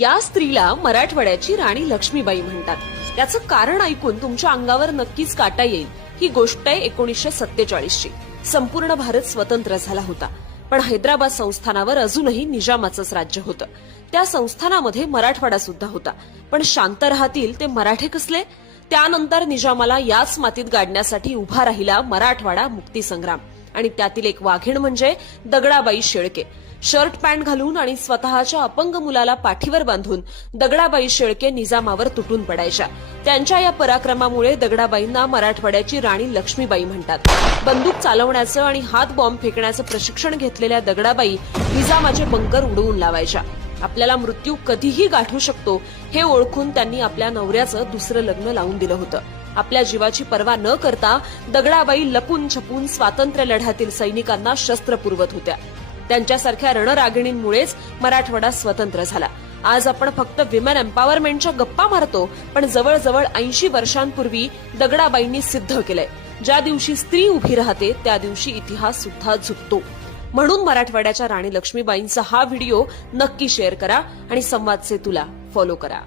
या स्त्रीला मराठवाड्याची राणी लक्ष्मीबाई म्हणतात. त्याचं कारण ऐकून तुमच्या अंगावर नक्कीच काटा येईल. ही गोष्ट आहे 1947ची. संपूर्ण भारत स्वतंत्र झाला होता, पण हैदराबाद संस्थानावर अजूनही निजामाचंच राज्य होतं. त्या संस्थानामध्ये मराठवाडा सुद्धा होता, पण शांत राहतील ते मराठे कसले? त्यानंतर निजामाला याच मातीत गाडण्यासाठी उभा राहिला मराठवाडा मुक्ती संग्राम. आणि त्यातील एक वाघीण म्हणजे दगडाबाई शेळके. शर्ट पॅन्ट घालून आणि स्वतःच्या अपंग मुलाला पाठीवर बांधून दगडाबाई शेळके निजामावर तुटून पडायच्या. त्यांच्या या पराक्रमामुळे दगडाबाईंना मराठवाड्याची राणी लक्ष्मीबाई म्हणतात. बंदूक चालवण्याचं आणि हात बॉम्ब फेकण्याचं प्रशिक्षण घेतलेल्या दगडाबाई निजामाचे बंकर उडवून लावायच्या. आपल्याला मृत्यू कधीही गाठू शकतो हे ओळखून त्यांनी आपल्या नवऱ्याचं दुसरं लग्न लावून दिलं होतं. आपल्या जीवाची पर्वा न करता दगडाबाई लपून छपून स्वातंत्र्य लढ्यातील सैनिकांना शस्त्र पुरवत होत्या. त्यांच्यासारख्या रणरागिणींमुळेच मराठवाडा स्वतंत्र झाला. आज आपण फक्त विमेन एम्पॉवरमेंटच्या गप्पा मारतो, पण जवळजवळ 80 वर्षांपूर्वी दगडाबाईंनी सिद्ध केलंय, ज्या दिवशी स्त्री उभी राहते त्या दिवशी इतिहास सुद्धा झुकतो. म्हणून मराठवाड्याच्या राणी लक्ष्मीबाईंचा हा व्हिडिओ नक्की शेअर करा आणि संवाद सेतूला फॉलो करा.